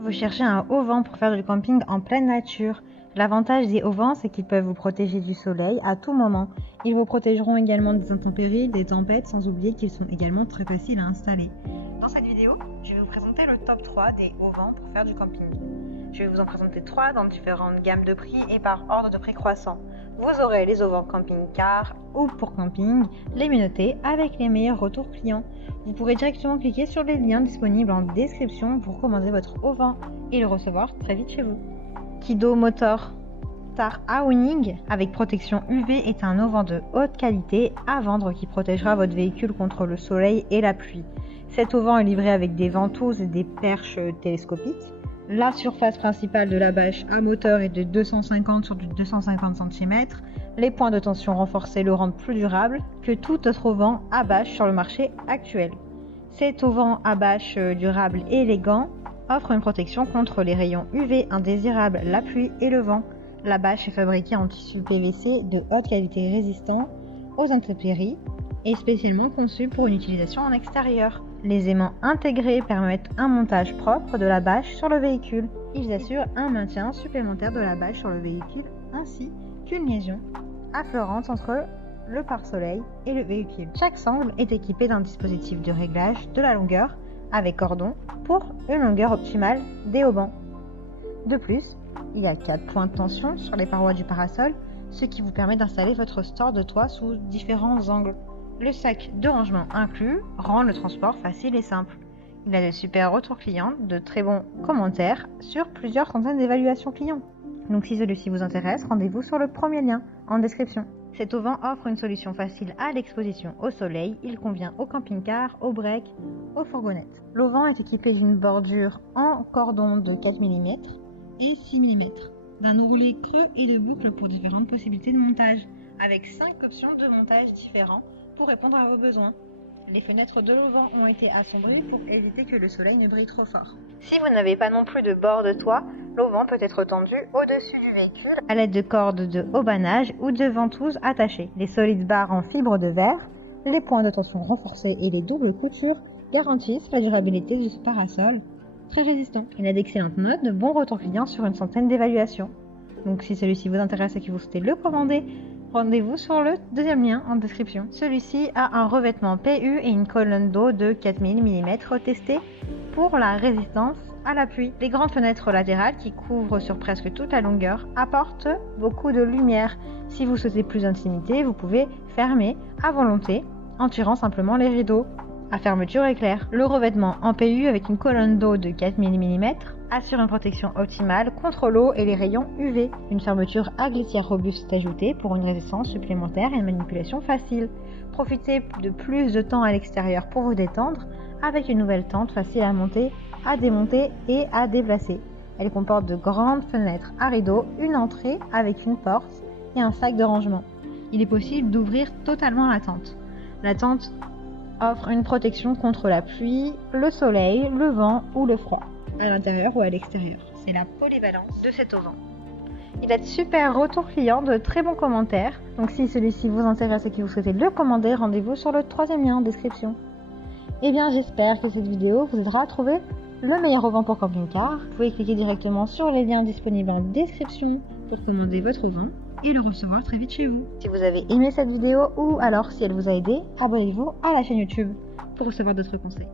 Vous cherchez un auvent pour faire du camping en pleine nature. L'avantage des auvents, c'est qu'ils peuvent vous protéger du soleil à tout moment. Ils vous protégeront également des intempéries, des tempêtes, sans oublier qu'ils sont également très faciles à installer. Dans cette vidéo, je vais vous présenter le top 3 des auvents pour faire du camping. Je vais vous en présenter 3 dans différentes gammes de prix et par ordre de prix croissant. Vous aurez les auvents camping-car ou pour camping, les menottés avec les meilleurs retours clients. Vous pourrez directement cliquer sur les liens disponibles en description pour commander votre auvent et le recevoir très vite chez vous. Kido Motor Star Awning avec protection UV est un auvent de haute qualité à vendre qui protégera votre véhicule contre le soleil et la pluie. Cet auvent est livré avec des ventouses et des perches télescopiques. La surface principale de la bâche à moteur est de 250 sur du 250 cm. Les points de tension renforcés le rendent plus durable que tout autre auvent à bâche sur le marché actuel. Cet auvent à bâche durable et élégant offre une protection contre les rayons UV indésirables, la pluie et le vent. La bâche est fabriquée en tissu PVC de haute qualité résistant aux intempéries et spécialement conçue pour une utilisation en extérieur. Les aimants intégrés permettent un montage propre de la bâche sur le véhicule. Ils assurent un maintien supplémentaire de la bâche sur le véhicule ainsi qu'une liaison affleurante entre le pare-soleil et le véhicule. Chaque sangle est équipé d'un dispositif de réglage de la longueur avec cordon pour une longueur optimale des haubans. De plus, il y a 4 points de tension sur les parois du parasol, ce qui vous permet d'installer votre store de toit sous différents angles. Le sac de rangement inclus rend le transport facile et simple. Il a de super retours clients, de très bons commentaires sur plusieurs centaines d'évaluations clients. Donc si celui-ci vous intéresse, rendez-vous sur le premier lien en description. Cet auvent offre une solution facile à l'exposition au soleil. Il convient aux camping-cars, aux breaks, aux fourgonnettes. L'auvent est équipé d'une bordure en cordon de 4 mm et 6 mm, d'un ourlet creux et de boucles pour différentes possibilités de montage, avec 5 options de montage différents pour répondre à vos besoins. Les fenêtres de l'auvent ont été assombries pour éviter que le soleil ne brille trop fort. Si vous n'avez pas non plus de bord de toit, l'auvent peut être tendu au-dessus du véhicule à l'aide de cordes de haubanage ou de ventouses attachées. Les solides barres en fibre de verre, les points de tension renforcés et les doubles coutures garantissent la durabilité de ce parasol très résistant. Il a d'excellentes notes, de bons retours clients sur une centaine d'évaluations. Donc si celui-ci vous intéresse et que vous souhaitez le commander, rendez-vous sur le deuxième lien en description. Celui-ci a un revêtement PU et une colonne d'eau de 4000 mm testée pour la résistance à la pluie. Les grandes fenêtres latérales qui couvrent sur presque toute la longueur apportent beaucoup de lumière. Si vous souhaitez plus d'intimité, vous pouvez fermer à volonté en tirant simplement les rideaux à fermeture éclair. Le revêtement en PU avec une colonne d'eau de 4000 mm assure une protection optimale contre l'eau et les rayons UV. Une fermeture à glissière robuste est ajoutée pour une résistance supplémentaire et une manipulation facile. Profitez de plus de temps à l'extérieur pour vous détendre avec une nouvelle tente facile à monter, à démonter et à déplacer. Elle comporte de grandes fenêtres à rideaux, une entrée avec une porte et un sac de rangement. Il est possible d'ouvrir totalement la tente. La tente offre une protection contre la pluie, le soleil, le vent ou le froid, à l'intérieur ou à l'extérieur. C'est la polyvalence de cet auvent. Il a de super retours clients, de très bons commentaires. Donc si celui-ci vous intéresse et que vous souhaitez le commander, rendez-vous sur le troisième lien en description. Et bien j'espère que cette vidéo vous aidera à trouver le meilleur auvent pour camping-car. Vous pouvez cliquer directement sur les liens disponibles en description pour commander votre auvent et le recevoir très vite chez vous. Si vous avez aimé cette vidéo ou alors si elle vous a aidé, abonnez-vous à la chaîne YouTube pour recevoir d'autres conseils.